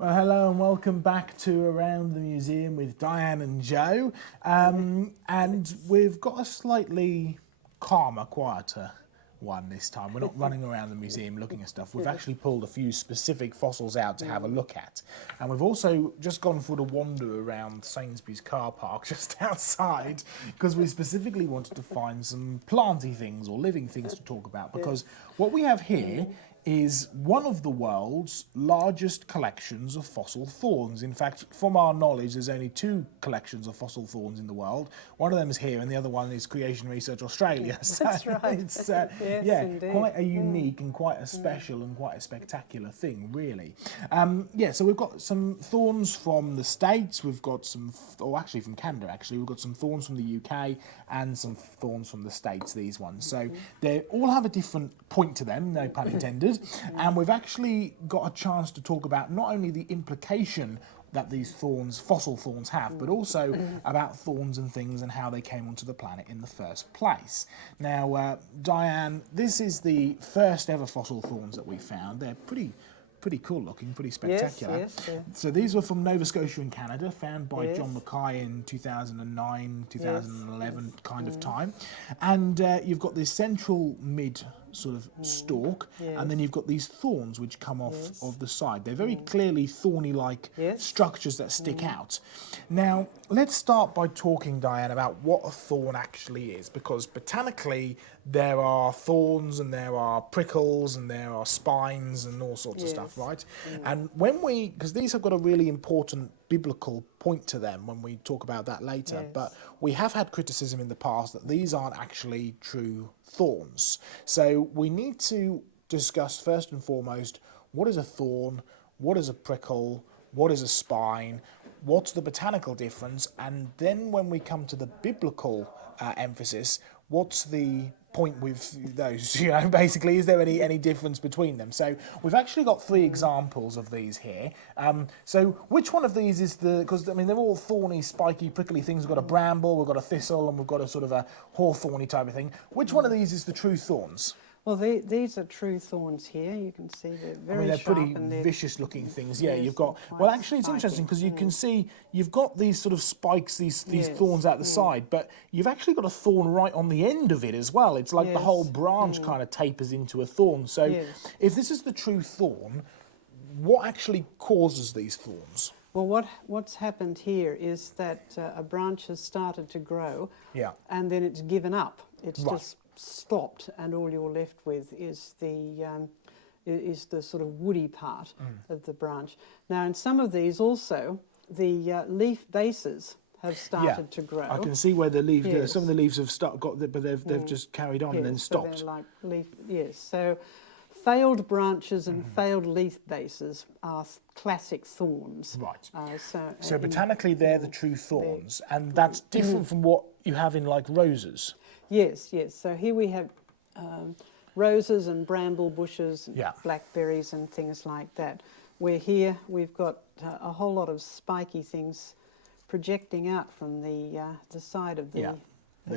Well, hello and welcome back to Around the Museum with Diane and Joe. And we've got a slightly calmer, quieter one this time. We're not running around the museum looking at stuff. We've actually pulled a few specific fossils out to have a look at. And we've also just gone for the wander around Sainsbury's car park just outside because we specifically wanted to find some planty things or living things to talk about, because what we have here is one of the world's largest collections of fossil thorns. In fact, from our knowledge, there's only two collections of fossil thorns in the world. One of them is here, and the other one is Creation Research Australia. So That's right. it's Yes, quite a unique and quite a special and quite a spectacular thing, really. So we've got some thorns from the States. We've got some, or actually from Canada. Actually, we've got some thorns from the UK and some thorns from the States. These ones, so they all have a different point to them, no pun intended. And we've actually got a chance to talk about not only the implication that these thorns, fossil thorns, have, but also about thorns and things and how they came onto the planet in the first place. Now, Diane, this is the first ever fossil thorns that we found. They're pretty cool looking, pretty spectacular. Yes. So these were from Nova Scotia in Canada, found by John Mackay in 2009, 2011 kind of time. And you've got this central mid sort of stalk, and then you've got these thorns which come off of the side. They're very clearly thorny-like structures that stick out. Now, let's start by talking, Diane, about what a thorn actually is, because botanically there are thorns and there are prickles and there are spines and all sorts of stuff, right? And when because these have got a really important biblical point to them when we talk about that later, but we have had criticism in the past that these aren't actually true thorns. So we need to discuss first and foremost, what is a thorn, what is a prickle, what is a spine, what's the botanical difference, and then when we come to the biblical emphasis, what's the point with those, basically, is there any difference between them? So we've actually got three examples of these here. So which one of these is because I mean they're all thorny, spiky, prickly things. We've got a bramble, we've got a thistle, and we've got a sort of a hawthorny type of thing. Which one of these is the true thorns? Well, these are true thorns here. You can see they're very they're sharp pretty and they're vicious-looking things. yes, You've got. quite Well, actually, it's spiky. interesting because you can see you've got these sort of spikes, these thorns out the side, but you've actually got a thorn right on the end of it as well. It's like the whole branch kind of tapers into a thorn. So, if this is the true thorn, what actually causes these thorns? Well, what's happened here is that a branch has started to grow, and then it's given up. It's just stopped, and all you're left with is the sort of woody part of the branch. Now, in some of these also, the leaf bases have started to grow. I can see where the leaves. Some of the leaves have but they've just carried on and then stopped. So they're like leaf. So failed branches and failed leaf bases are classic thorns. Right. So botanically, they're the true thorns, and that's different from what you have in like roses. Yes. So here we have roses and bramble bushes and blackberries and things like that. Where here we've got a whole lot of spiky things projecting out from the side of the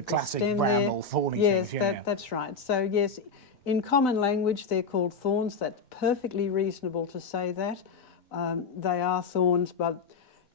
classic stem bramble thorny things. Yes, that's right. So yes, in common language they're called thorns. That's perfectly reasonable to say that. They are thorns, but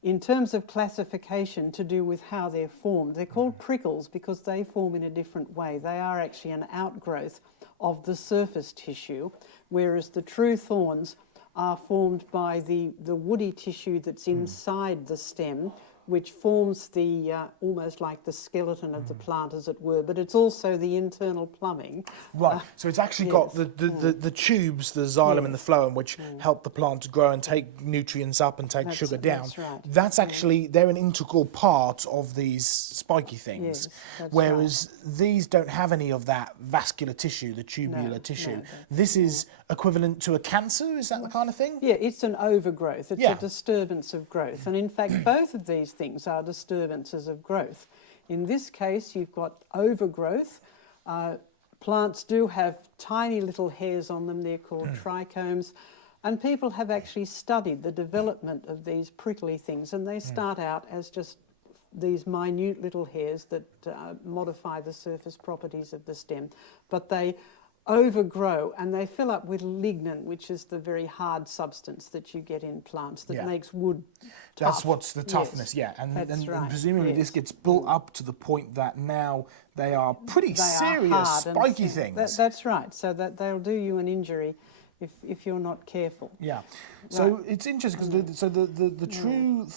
in terms of classification to do with how they're formed, they're called prickles because they form in a different way. They are actually an outgrowth of the surface tissue, whereas the true thorns are formed by the woody tissue that's inside the stem, which forms the almost like the skeleton of the plant, as it were, but it's also the internal plumbing. Right, so it's actually got the tubes, the xylem and the phloem, which help the plant to grow and take nutrients up and take sugar down. That's right. That's actually, they're an integral part of these spiky things, whereas these don't have any of that vascular tissue, the tubular tissue. This is equivalent to a cancer, is that the kind of thing? Yeah, it's an overgrowth. It's a disturbance of growth. And in fact, both of these things are disturbances of growth. In this case, you've got overgrowth. Plants do have tiny little hairs on them. They're called trichomes. And people have actually studied the development of these prickly things. And they start out as just these minute little hairs that modify the surface properties of the stem. But they overgrow and they fill up with lignin, which is the very hard substance that you get in plants that makes wood tough. That's what's the toughness, and presumably this gets built up to the point that now they are pretty serious, spiky things. That's right, so that they'll do you an injury if you're not careful. Yeah, so it's interesting because the true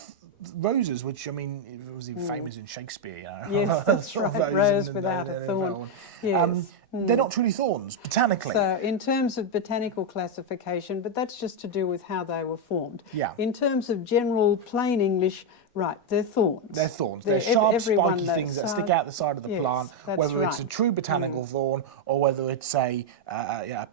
roses, which I mean, it was even famous in Shakespeare. You know? Yes, that's right. Rose without a thorn. Yes. They're not truly thorns, botanically. So in terms of botanical classification, but that's just to do with how they were formed. Yeah. In terms of general plain English, right, they're thorns. They're thorns. They're sharp, spiky things that stick out the side of the plant, whether it's a true botanical thorn or whether it's a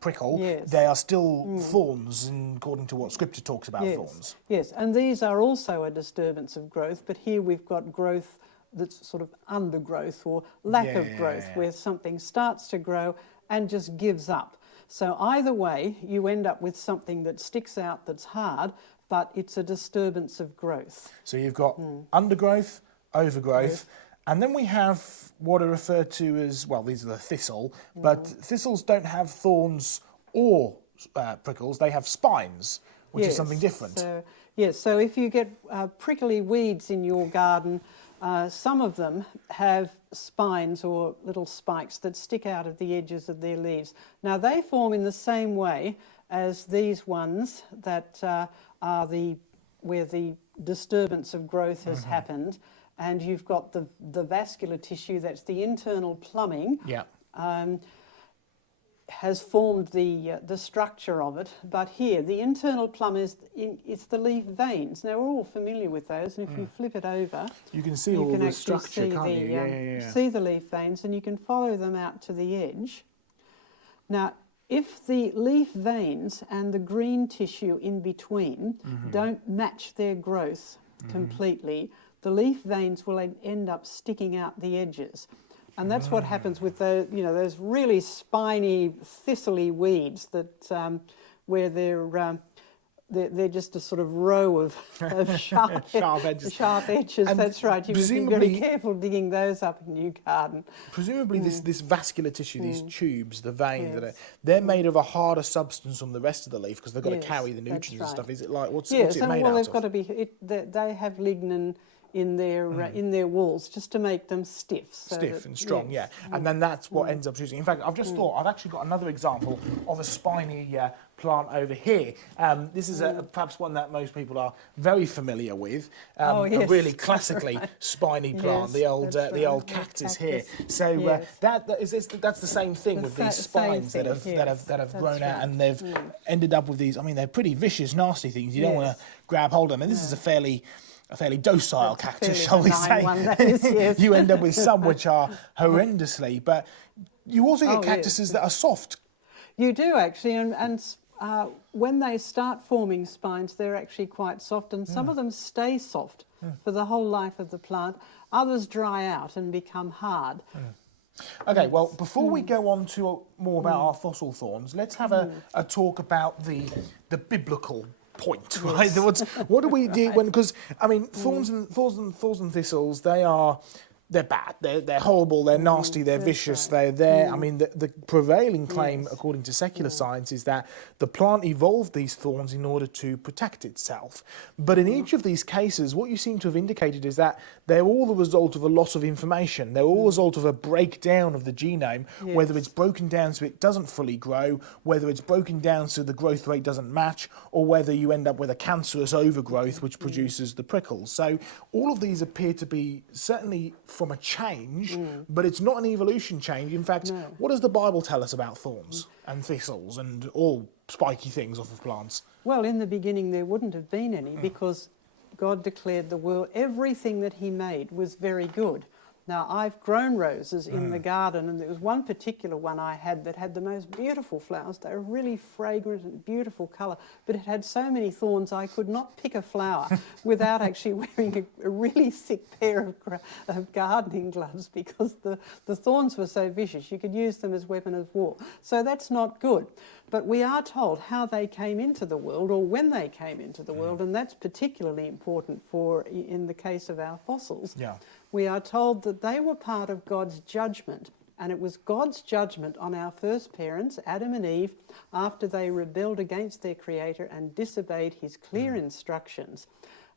prickle. Yes. They are still thorns, according to what Scripture talks about thorns. Yes, and these are also a disturbance of growth, but here we've got growth that's sort of undergrowth or lack of growth, where something starts to grow and just gives up. So either way, you end up with something that sticks out that's hard, but it's a disturbance of growth. So you've got undergrowth, overgrowth, and then we have what are referred to as, well, these are the thistle, but thistles don't have thorns or prickles, they have spines, which is something different. So, so if you get prickly weeds in your garden, some of them have spines or little spikes that stick out of the edges of their leaves. Now they form in the same way as these ones that are where the disturbance of growth has happened, and you've got the vascular tissue, that's the internal plumbing. Has formed the structure of it, but here the internal plum it's the leaf veins. Now we're all familiar with those, and if you flip it over, you can see all the structure, can't you? See the leaf veins, and you can follow them out to the edge. Now, if the leaf veins and the green tissue in between don't match their growth completely, the leaf veins will end up sticking out the edges. And that's what happens with those really spiny, thistly weeds that where they're just a sort of row of sharp edges. Sharp edges. And that's right. You have to be very careful digging those up in your garden. Presumably, this vascular tissue, these tubes, the veins, they're made of a harder substance from the rest of the leaf because they've got to carry the nutrients and stuff. Is it like what's it made out of? They've got to be. They have lignin in their walls just to make them stiff and strong, and then that's what ends up choosing. In fact, I've just thought I've actually got another example of a spiny plant over here. This is perhaps one that most people are very familiar with. A really classically spiny plant, the old cactus here. So that's the same thing with these spines that have grown out, and they've ended up with these. I mean, they're pretty vicious, nasty things. You don't want to grab hold of them. And this is a fairly docile cactus, shall we say. You end up with some which are horrendously, but you also get cactuses that are soft. You do actually, and when they start forming spines, they're actually quite soft, and some of them stay soft for the whole life of the plant. Others dry out and become hard. Okay, well, before we go on to more about our fossil thorns, let's have a talk about the biblical point, right? What do we do when? Because I mean, thorns and thistles, they're bad, they're horrible, they're nasty, they're vicious, they're there. I mean, the prevailing claim, according to secular science, is that the plant evolved these thorns in order to protect itself. But in each of these cases, what you seem to have indicated is that they're all the result of a loss of information. They're all the result of a breakdown of the genome, whether it's broken down so it doesn't fully grow, whether it's broken down so the growth rate doesn't match, or whether you end up with a cancerous overgrowth which produces the prickles. So all of these appear to be certainly from a change, but it's not an evolution change. In fact, what does the Bible tell us about thorns and thistles and all spiky things off of plants? Well, in the beginning there wouldn't have been any because God declared the world, everything that he made was very good. Now, I've grown roses in the garden, and there was one particular one I had that had the most beautiful flowers. They were really fragrant and beautiful colour, but it had so many thorns I could not pick a flower without actually wearing a really thick pair of gardening gloves because the thorns were so vicious. You could use them as weapons of war. So that's not good. But we are told how they came into the world or when they came into the world, and that's particularly important in the case of our fossils. We are told that they were part of God's judgment And it was God's judgment on our first parents, Adam and Eve, after they rebelled against their Creator and disobeyed his clear instructions.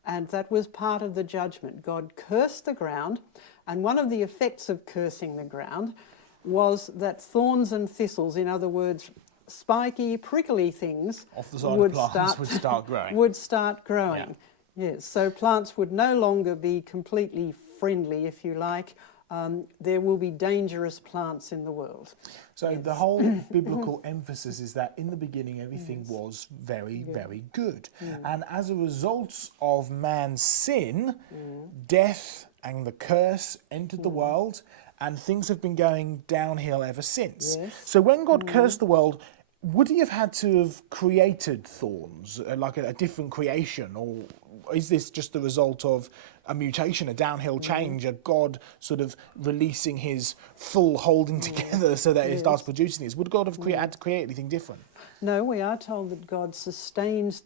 And that was part of the judgment. God cursed the ground, and one of the effects of cursing the ground was that thorns and thistles, in other words, spiky, prickly things, off the side of plants would start growing. Would start growing. Yeah. Yes, so plants would no longer be completely friendly, if you like. There will be dangerous plants in the world. So the whole biblical emphasis is that in the beginning everything was very, very good. And as a result of man's sin, death and the curse entered the world, and things have been going downhill ever since. Yes. So when God cursed the world, would he have had to have created thorns, like a different creation, or is this just the result of a mutation, a downhill change, a God sort of releasing his full holding together so that it starts producing these? Would God have had to create anything different? No, we are told that God sustains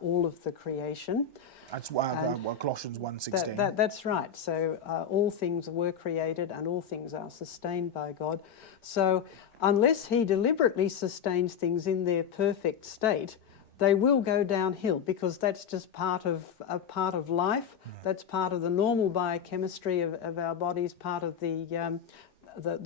all of the creation. That's Colossians 1:16. That's right. So all things were created and all things are sustained by God. So unless he deliberately sustains things in their perfect state, they will go downhill, because that's just part of life. That's part of the normal biochemistry of our bodies, part of the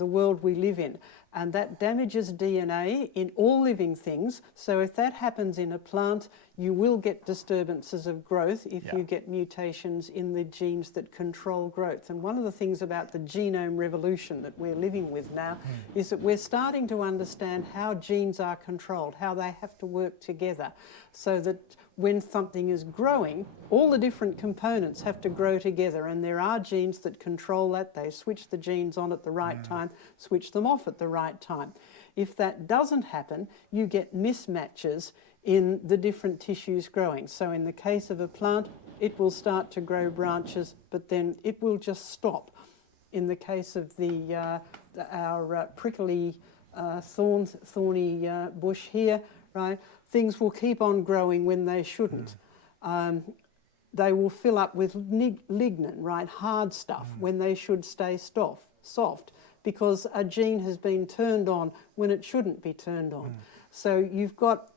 world we live in. And that damages DNA in all living things. So if that happens in a plant, you will get disturbances of growth if you get mutations in the genes that control growth. And one of the things about the genome revolution that we're living with now is that we're starting to understand how genes are controlled, how they have to work together, so that when something is growing, all the different components have to grow together, and there are genes that control that. They switch the genes on at the right time, switch them off at the right time. If that doesn't happen, you get mismatches in the different tissues growing. So in the case of a plant, it will start to grow branches, but then it will just stop. In the case of our prickly thorny bush here, right, things will keep on growing when they shouldn't. They will fill up with lignin, right, hard stuff, when they should stay soft, because a gene has been turned on when it shouldn't be turned on. So you've got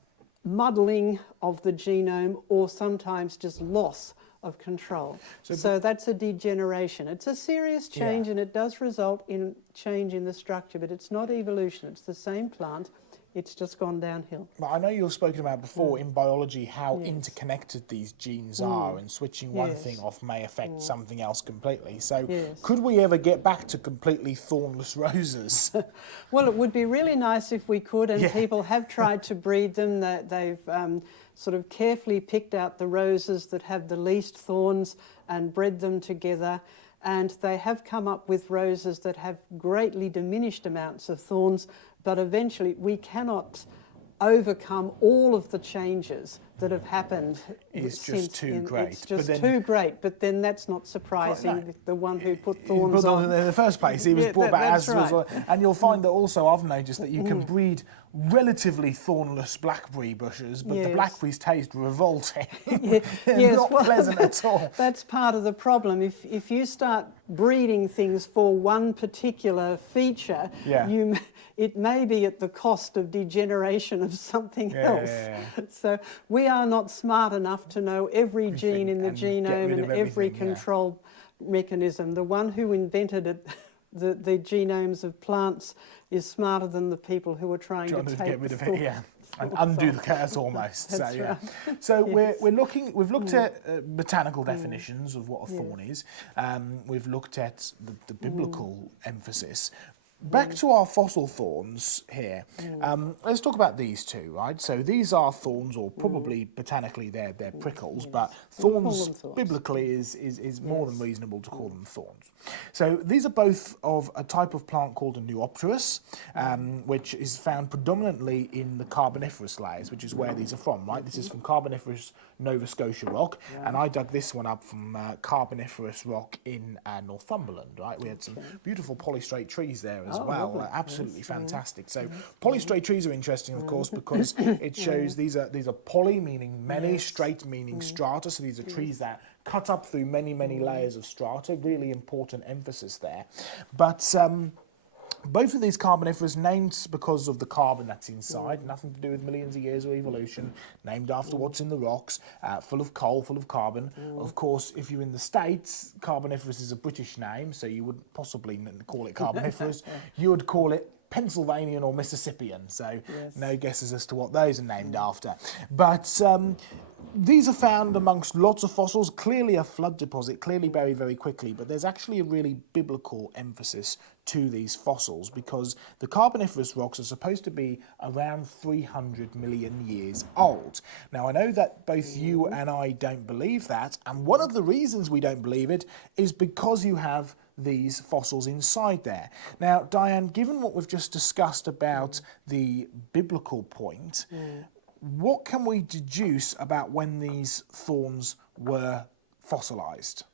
muddling of the genome, or sometimes just loss of control. So that's a degeneration. It's a serious change, and it does result in change in the structure, but it's not evolution. It's the same plant. It's just gone downhill. I know you've spoken about before in biology how interconnected these genes are, and switching one thing off may affect something else completely. So could we ever get back to completely thornless roses? Well, it would be really nice if we could, and people have tried to breed them. They've sort of carefully picked out the roses that have the least thorns and bred them together. And they have come up with roses that have greatly diminished amounts of thorns, but eventually we cannot overcome all of the changes that have happened. It's just too great. It's just too great, but then that's not surprising. The one who put thorns on in the first place, he was brought back as right. well. And you'll find that also, I've noticed that you can breed relatively thornless blackberry bushes, but the blackberries taste revolting. They're not pleasant at all. That's part of the problem. If you start breeding things for one particular feature, it may be at the cost of degeneration of something else. So we are not smart enough to know every gene in the genome and every control mechanism. The one who invented it, the genomes of plants, is smarter than the people who are trying to get rid of it, and undo the curse almost. That's right. So we've looked at botanical definitions of what a thorn is. We've looked at the biblical emphasis. Back to our fossil thorns here. Let's talk about these two, right? So these are thorns, or probably botanically they're prickles, but thorns biblically is more than reasonable to call them thorns. So these are both of a type of plant called a Neopterus, which is found predominantly in the Carboniferous layers, which is where these are from, right? This is from Carboniferous Nova Scotia rock, and I dug this one up from Carboniferous rock in Northumberland, right? We had some beautiful polystrate trees there as well, absolutely fantastic. So polystrate trees are interesting, of course, because it shows these are poly, meaning many, straight meaning strata. So these are trees that cut up through many layers of strata. Really important emphasis there. But Both of these Carboniferous named because of the carbon that's inside, nothing to do with millions of years of evolution, named after what's in the rocks, full of coal, full of carbon. Of course, if you're in the States, Carboniferous is a British name, so you wouldn't possibly call it Carboniferous. You would call it Pennsylvanian or Mississippian, so no guesses as to what those are named after. But these are found amongst lots of fossils, clearly a flood deposit, clearly buried very quickly, but there's actually a really biblical emphasis to these fossils because the Carboniferous rocks are supposed to be around 300 million years old. Now, I know that both you and I don't believe that, and one of the reasons we don't believe it is because you have these fossils inside there. Now, Diane, given what we've just discussed about the biblical point, what can we deduce about when these thorns were fossilized?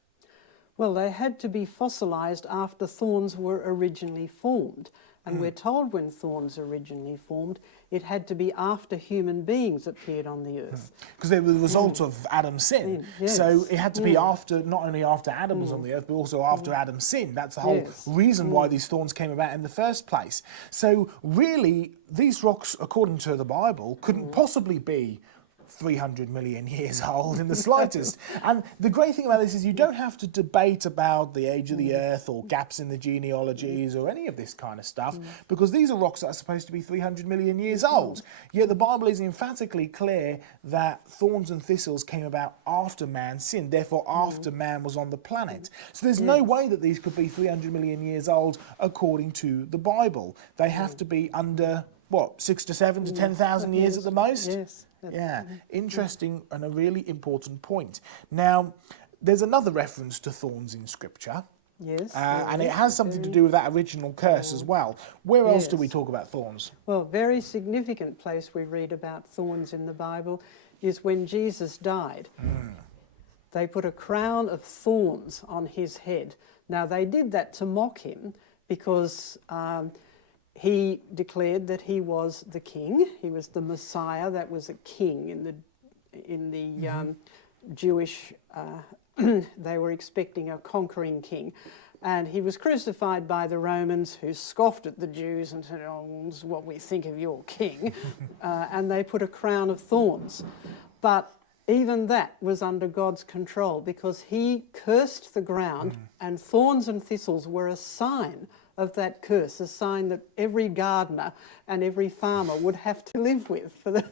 Well, they had to be fossilized after thorns were originally formed. And we're told when thorns originally formed, it had to be after human beings appeared on the earth. Because they were the result of Adam's sin. So it had to be after, not only after Adam was on the earth, but also after Adam's sin. That's the whole reason why these thorns came about in the first place. So really, these rocks, according to the Bible, couldn't possibly be 300 million years old in the slightest. And the great thing about this is you don't have to debate about the age of the earth or gaps in the genealogies or any of this kind of stuff, because these are rocks that are supposed to be 300 million years old. Yet the Bible is emphatically clear that thorns and thistles came about after man sinned, therefore after man was on the planet. So there's no way that these could be 300 million years old according to the Bible. They have to be under, what, 6 to 7 to 10,000 years at the most? Yes. Yeah, interesting and a really important point. Now, there's another reference to thorns in Scripture. Yes. And it has something to do with that original curse as well. Where else do we talk about thorns? Well, very significant place we read about thorns in the Bible is when Jesus died. They put a crown of thorns on his head. Now, they did that to mock him because he declared that he was the king. He was the Messiah. That was a king in the Jewish. They were expecting a conquering king, and he was crucified by the Romans, who scoffed at the Jews and said, "Oh, this is what we think of your king," and they put a crown of thorns. But even that was under God's control because he cursed the ground, and thorns and thistles were a sign of that curse, a sign that every gardener and every farmer would have to live with for the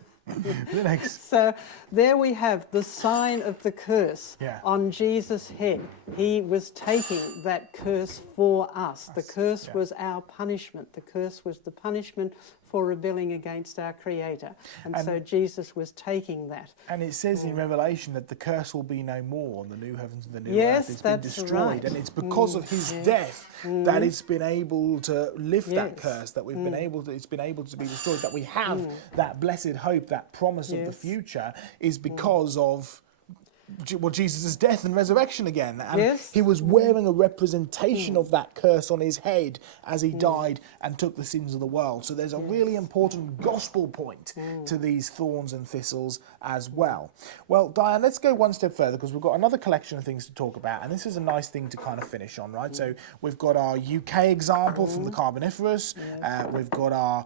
So there we have the sign of the curse on Jesus' head. He was taking that curse for us. The curse was our punishment. The curse was the punishment for rebelling against our Creator. And so Jesus was taking that. And it says in Revelation that the curse will be no more on the new heavens and the new earth. It's been destroyed. Right. And it's because of his death that it's been able to lift that curse, that we've been able to, it's been able to be destroyed, that we have that blessed hope, that promise of the future is because of Jesus' death and resurrection again. And he was wearing a representation of that curse on his head as he died and took the sins of the world. So there's a really important gospel point to these thorns and thistles as well. Well, Diane, let's go one step further because we've got another collection of things to talk about, and this is a nice thing to kind of finish on, right? So we've got our UK example from the Carboniferous. We've got our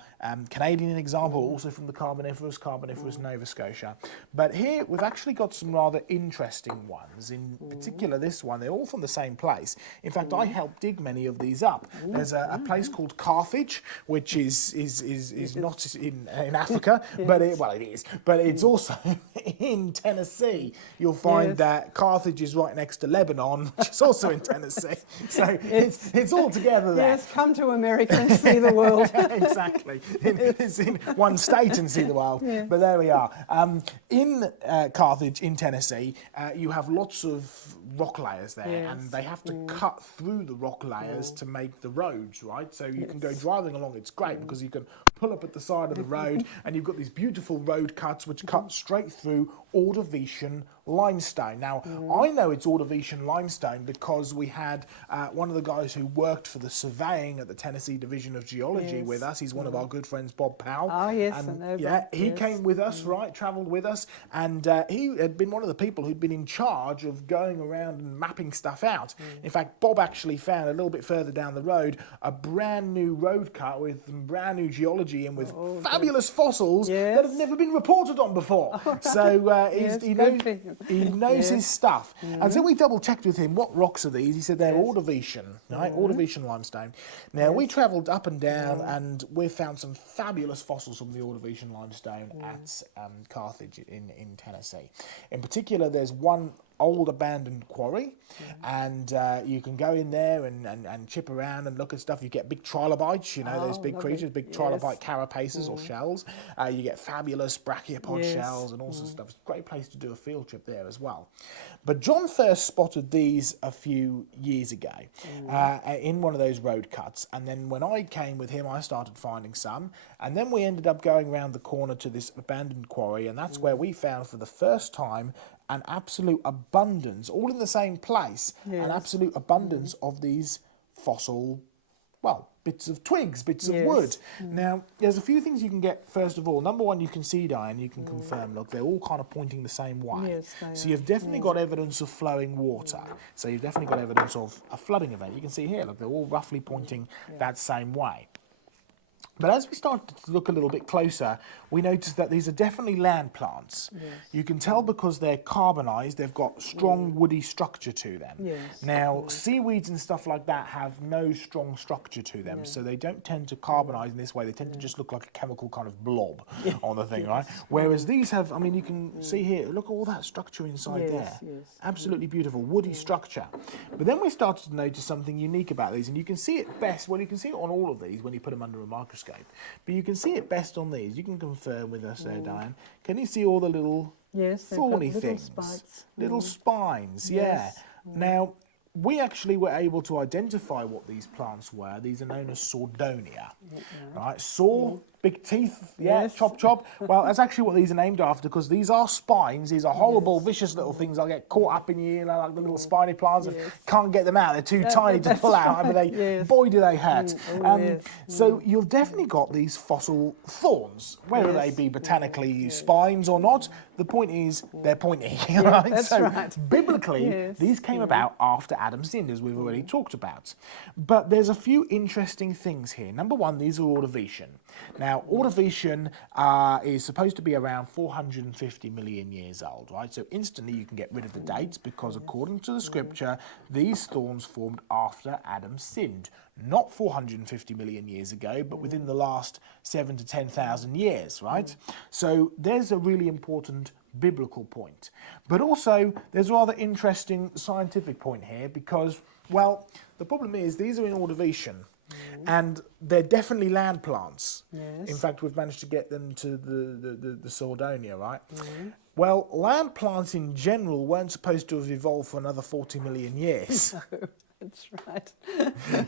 Canadian example also from the Carboniferous Nova Scotia. But here we've actually got some rather interesting ones. In particular, this one, they're all from the same place. In fact, I helped dig many of these up. There's a place called Carthage, which is not in Africa, but it is. But it's also in Tennessee. You'll find that Carthage is right next to Lebanon, which is also in Tennessee. So it's all together there. Yes, come to America and see the world. Exactly. It's in one state and see the world. But there we are. In Carthage, in Tennessee, you have lots of rock layers there, and they have to cut through the rock layers to make the roads, right? So you can go driving along, it's great because you can pull up at the side of the road, and you've got these beautiful road cuts which cut straight through Ordovician limestone. Now, I know it's Ordovician limestone because we had one of the guys who worked for the surveying at the Tennessee Division of Geology with us. He's one of our good friends, Bob Powell. Oh, yes, and, I know yeah, Bob, he yes. came with us, right, travelled with us, and he had been one of the people who'd been in charge of going around and mapping stuff out. In fact, Bob actually found a little bit further down the road a brand new road cut with brand new geology and with fabulous fossils that have never been reported on before. Right. So Yes, he knows his stuff. And so we double checked with him, what rocks are these? He said they're Ordovician, right? Ordovician limestone. Now we travelled up and down and we found some fabulous fossils from the Ordovician limestone at Carthage in Tennessee. In particular, there's one old abandoned quarry, and you can go in there and chip around and look at stuff. You get big trilobites, you know, those big creatures, big trilobite carapaces or shells. You get fabulous brachiopod shells and all sorts of stuff. It's a great place to do a field trip there as well. But John first spotted these a few years ago in one of those road cuts, and then when I came with him, I started finding some, and then we ended up going around the corner to this abandoned quarry, and that's where we found for the first time an absolute abundance, all in the same place, an absolute abundance of these fossil, well, bits of twigs, bits of wood. Now, there's a few things you can get, first of all. Number one, you can see, Diane, you can confirm, look, they're all kind of pointing the same way. Yes, they so you've definitely got evidence of flowing water. So you've definitely got evidence of a flooding event. You can see here, look, they're all roughly pointing that same way. But as we started to look a little bit closer, we noticed that these are definitely land plants. You can tell because they're carbonised, they've got strong woody structure to them. Now, seaweeds and stuff like that have no strong structure to them, so they don't tend to carbonise in this way. They tend to just look like a chemical kind of blob on the thing, right? Whereas these have, I mean, you can see here, look at all that structure inside there. Absolutely beautiful, woody structure. But then we started to notice something unique about these, and you can see it best, well, you can see it on all of these when you put them under a microscope. But you can see it best on these. You can confirm with us there, Diane. Can you see all the little thorny things? Spikes. Little spines, Now, we actually were able to identify what these plants were. These are known as Sordonia. Right? Big teeth, chop, chop. Well, that's actually what these are named after, because these are spines. These are horrible, vicious little things that get caught up in you, like the little spiny plants, and can't get them out. They're too tiny to pull out, but they, boy, do they hurt. So you've definitely got these fossil thorns, whether they be botanically spines or not. The point is, they're pointy, right? That's right. Biblically, these came about after Adam sinned, as we've already talked about. But there's a few interesting things here. Number one, these are Ordovician. Now, Ordovician is supposed to be around 450 million years old, right? So instantly you can get rid of the dates, because according to the scripture, these thorns formed after Adam sinned. Not 450 million years ago, but within the last 7 to 10,000 years, right? So there's a really important biblical point. But also, there's a rather interesting scientific point here, because, well, the problem is these are in Ordovician, and they're definitely land plants. In fact, we've managed to get them to the Sordonia, right? Well, land plants in general weren't supposed to have evolved for another 40 million years. That's right.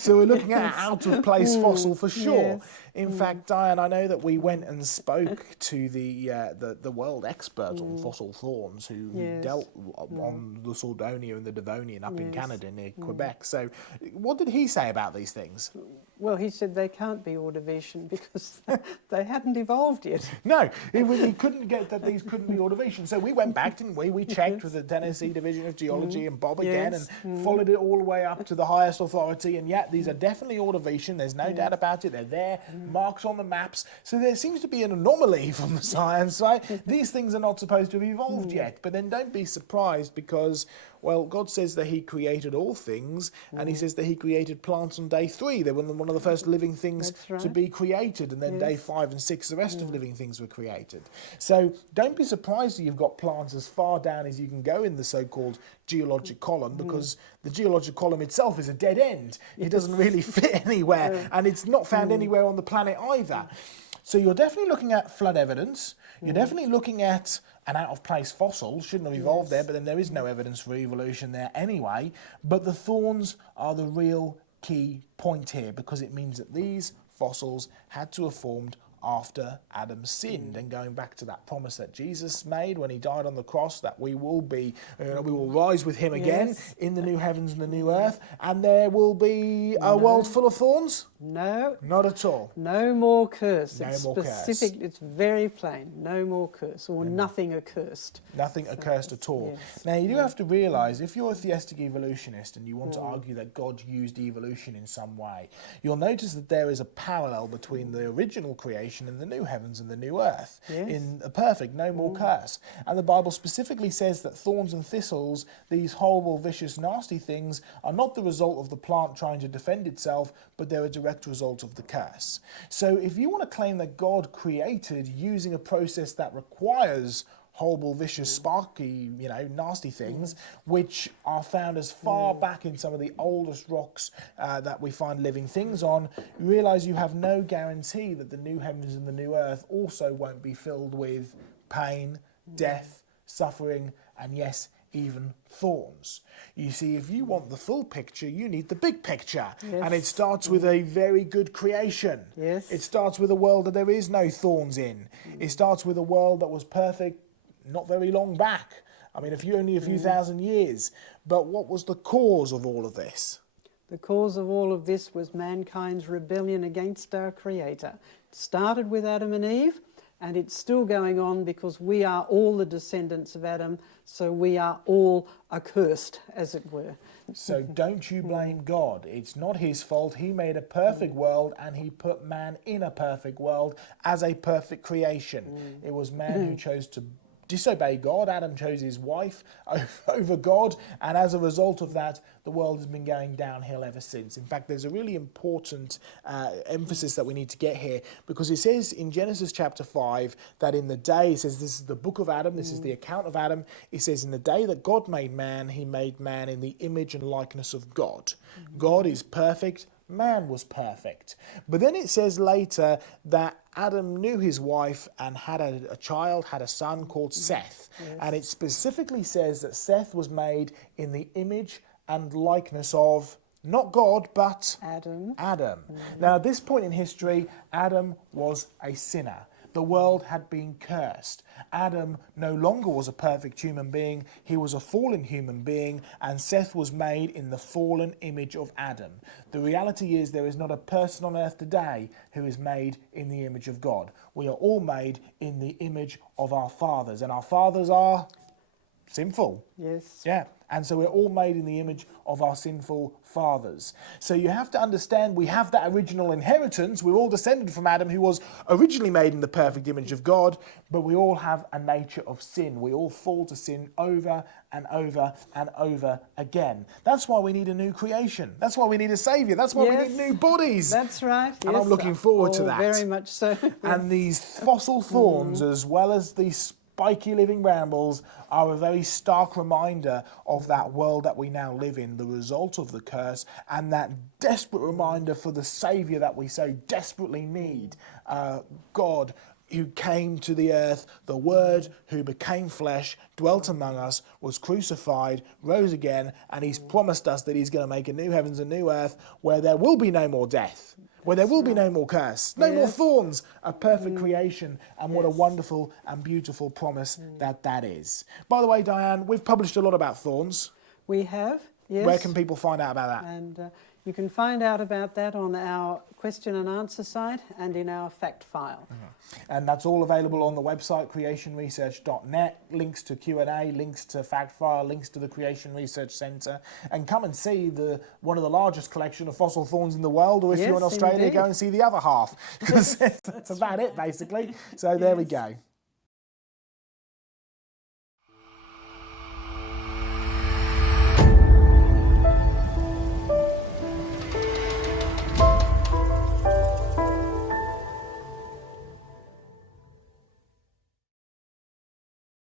So we're looking at an out-of-place fossil for sure. In fact, Diane, I know that we went and spoke to the world expert on fossil thorns who dealt on the Sordonia and the Devonian up in Canada near Quebec. So what did he say about these things? Well, he said they can't be Ordovician because they hadn't evolved yet. No, he couldn't get that these couldn't be Ordovician. So we went back, didn't we? We checked with the Tennessee Division of Geology and Bob again, and followed it all the way up to the highest authority. And these are definitely Ordovician. There's no doubt about it. They're there, marks on the maps. So there seems to be an anomaly from the science, right? These things are not supposed to have evolved yet. But then don't be surprised, because, well, God says that he created all things, and he says that he created plants on day 3. They were one of the first living things to be created, and then day 5 and 6, the rest of living things were created. So don't be surprised that you've got plants as far down as you can go in the so-called geologic column, because the geologic column itself is a dead end. It doesn't really fit anywhere, and it's not found anywhere on the planet either. So you're definitely looking at flood evidence. You're definitely looking at an out-of-place fossil. Shouldn't have evolved there, but then there is no evidence for evolution there anyway. But the thorns are the real key point here, because it means that these fossils had to have formed after Adam sinned, and going back to that promise that Jesus made when he died on the cross, that we will be, we will rise with him again in the new heavens and the new earth, and there will be a world full of thorns? No. Not at all. No more curse. No It's more specific. curse. It's very plain. No more curse, or nothing accursed. Nothing accursed at all. Yes. Now, you do have to realise, if you're a theistic evolutionist and you want to argue that God used evolution in some way, you'll notice that there is a parallel between the original creation and the new heavens and the new earth. Yes. In a perfect, no more curse. And the Bible specifically says that thorns and thistles, these horrible, vicious, nasty things, are not the result of the plant trying to defend itself, but they're a direct result of the curse. So if you want to claim that God created using a process that requires horrible, vicious, sparky, nasty things, which are found as far back in some of the oldest rocks that we find living things on, you realise you have no guarantee that the new heavens and the new earth also won't be filled with pain, death, suffering, and yes, even thorns. You see, if you want the full picture, you need the big picture. Yes. And it starts with a very good creation. Yes. It starts with a world that there is no thorns in. It starts with a world that was perfect not very long back. I mean, only a few thousand years. But what was the cause of all of this? The cause of all of this was mankind's rebellion against our Creator. It started with Adam and Eve, and it's still going on because we are all the descendants of Adam, so we are all accursed, as it were. So don't you blame God. It's not his fault. He made a perfect world, and he put man in a perfect world as a perfect creation. It was man who chose to disobey God. Adam chose his wife over God, and as a result of that, the world has been going downhill ever since. In fact, there's a really important emphasis that we need to get here, because it says in Genesis chapter 5 that in the day, it says, this is the book of Adam, this is the account of Adam, it says, in the day that God made man, he made man in the image and likeness of God. God is perfect, man was perfect. But then it says later that Adam knew his wife and had a child, had a son called Seth. Yes. And it specifically says that Seth was made in the image and likeness of not God, but Adam. Now, at this point in history, Adam was a sinner. The world had been cursed. Adam no longer was a perfect human being. He was a fallen human being, and Seth was made in the fallen image of Adam. The reality is there is not a person on earth today who is made in the image of God. We are all made in the image of our fathers, and our fathers are sinful. Yes. Yeah, and so we're all made in the image of our sinful fathers. So you have to understand we have that original inheritance. We're all descended from Adam, who was originally made in the perfect image of God, but we all have a nature of sin. We all fall to sin over and over and over again. That's why we need a new creation. That's why we need a saviour. That's why we need new bodies. That's right. And yes. I'm looking forward to that. Very much so. And these fossil thorns, as well as these spiky living brambles, are a very stark reminder of that world that we now live in, the result of the curse, and that desperate reminder for the saviour that we so desperately need. God, who came to the earth, the Word who became flesh, dwelt among us, was crucified, rose again, and he's promised us that he's going to make a new heavens and new earth where there will be no more death, where there will be no more curse, no more thorns, a perfect creation, and what a wonderful and beautiful promise that is. By the way, Diane, we've published a lot about thorns. We have, yes. Where can people find out about that? And you can find out about that on our question and answer site and in our fact file. And that's all available on the website, creationresearch.net. Links to Q&A, links to fact file, links to the Creation Research Centre. And come and see one of the largest collection of fossil thorns in the world, or if you're in Australia, indeed. go and see the other half, because that's about it, basically. So there we go.